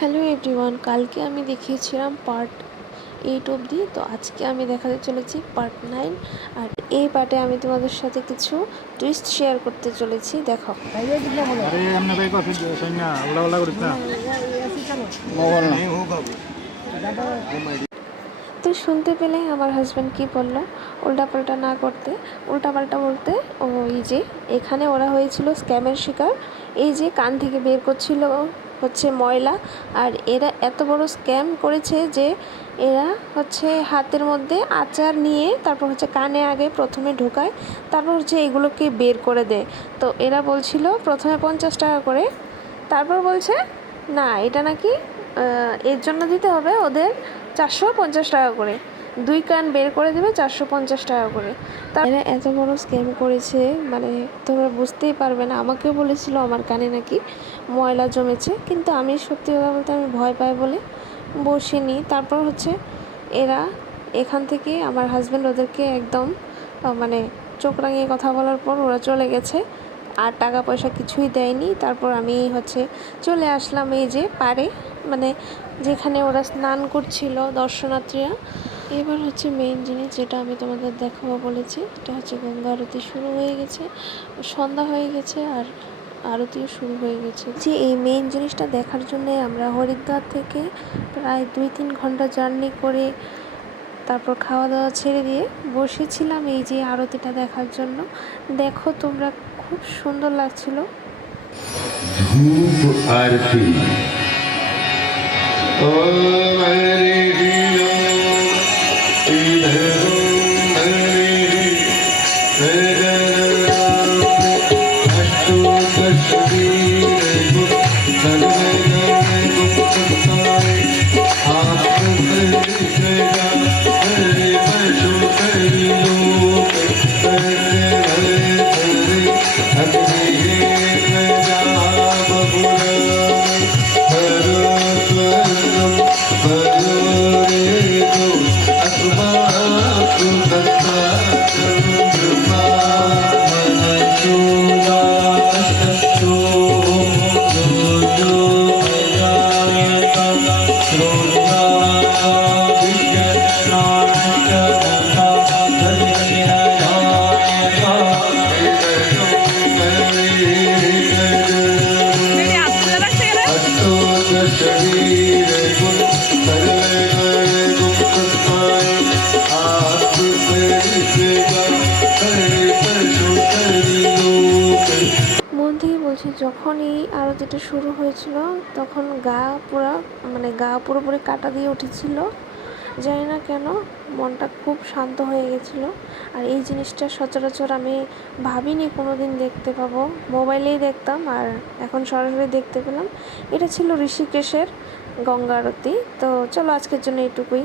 Hello everyone, কালকে আমি দেখিয়েছিলাম পার্ট 8 অবধি। তো আজকে আমি দেখাতে চলেছি পার্ট 9। আর এই পার্টে আমি তোমাদের সাথে কিছু টুইস্ট শেয়ার করতে চলেছি। দেখো। তো শুনতে পেলে আমার হাজব্যান্ড কি বললো, উল্টাপাল্টা না করতে। উল্টাপাল্টা বলতে এই যে এখানে ওরা হয়েছিল স্ক্যামের শিকার। এই যে কান থেকে বের করছিল হচ্ছে ময়লা। আর এরা এত বড় স্ক্যাম করেছে যে এরা হচ্ছে হাতের মধ্যে আচার নিয়ে তারপর হচ্ছে কানে আগে প্রথমে ঢোকায়, তারপর হচ্ছে এগুলোকে বের করে দেয়। তো এরা বলছিল প্রথমে 50 টাকা করে, তারপর বলছে না, এটা নাকি এর জন্য দিতে হবে ওদের 450 টাকা করে। 2 কান বের করে দেবে 450 টাকা করে। তারা এত বড় স্ক্যাম করেছে, মানে তোমরা বুঝতেই পারবে না। আমাকেও বলেছিল আমার কানে নাকি ময়লা জমেছে, কিন্তু আমি সত্যি কথা বলতে আমি ভয় পাই বলে বসিনি। তারপর হচ্ছে এরা এখান থেকে আমার হাজব্যান্ড ওদেরকে একদম মানে চোখ রাঙিয়ে কথা বলার পর ওরা চলে গেছে, আর টাকা পয়সা কিছুই দেয়নি। তারপর আমি হচ্ছে চলে আসলাম এই যে পাড়ে, মানে যেখানে ওরা স্নান করছিল দর্শনার্থীরা। এবার হচ্ছে মেইন জিনিস যেটা আমি তোমাদের দেখাবো বলেছি, এটা হচ্ছে গঙ্গা আরতি শুরু হয়ে গেছে, সন্ধ্যা হয়ে গেছে আর আরতিও শুরু হয়ে গেছে। যে এই মেইন জিনিসটা দেখার জন্য আমরা হরিদ্বার থেকে প্রায় 2-3 ঘন্টা জার্নি করে তারপর খাওয়া দাওয়া ছেড়ে দিয়ে বসেছিলাম এই যে আরতিটা দেখার জন্য। দেখো তোমরা, খুব সুন্দর লাগছিল। ধূপ আরতি। মন থেকে বলছি, যখন এই আরতিটা শুরু হয়েছিল তখন গা পুরোপুরি কাটা দিয়ে উঠেছিল। জানি না কেন মনটা খুব শান্ত হয়ে গেছিলো। আর এই জিনিসটা সচরাচর আমি ভাবিনি কোনো দিন দেখতে পাবো, মোবাইলেই দেখতাম আর এখন সরাসরি দেখতে পেলাম। এটা ছিল ঋষিকেশের গঙ্গা আরতি। তো চলো আজকের জন্য এইটুকুই।